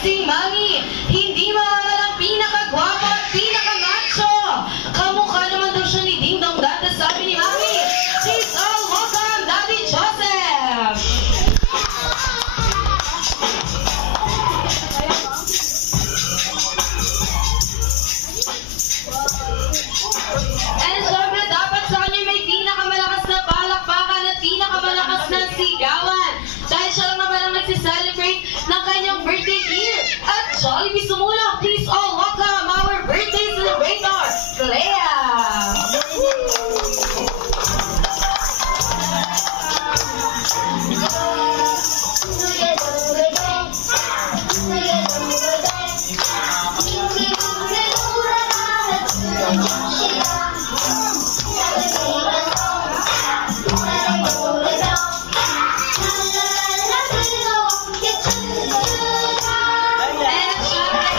si Mami. Hindi mawawala ang pinakagwapo at pinakamacho. Kamukha naman daw siya ni Ding Dong Dante, sabi ni Mami. Please all welcome Daddy Joseph. And syempre dapat sa kanya may pinakamalakas na palakpakan at pinakamalakas na sigawan. Dahil siya lang naman ang nagsiselebrate ng kanyang birthday year. At Jollibee sumulong.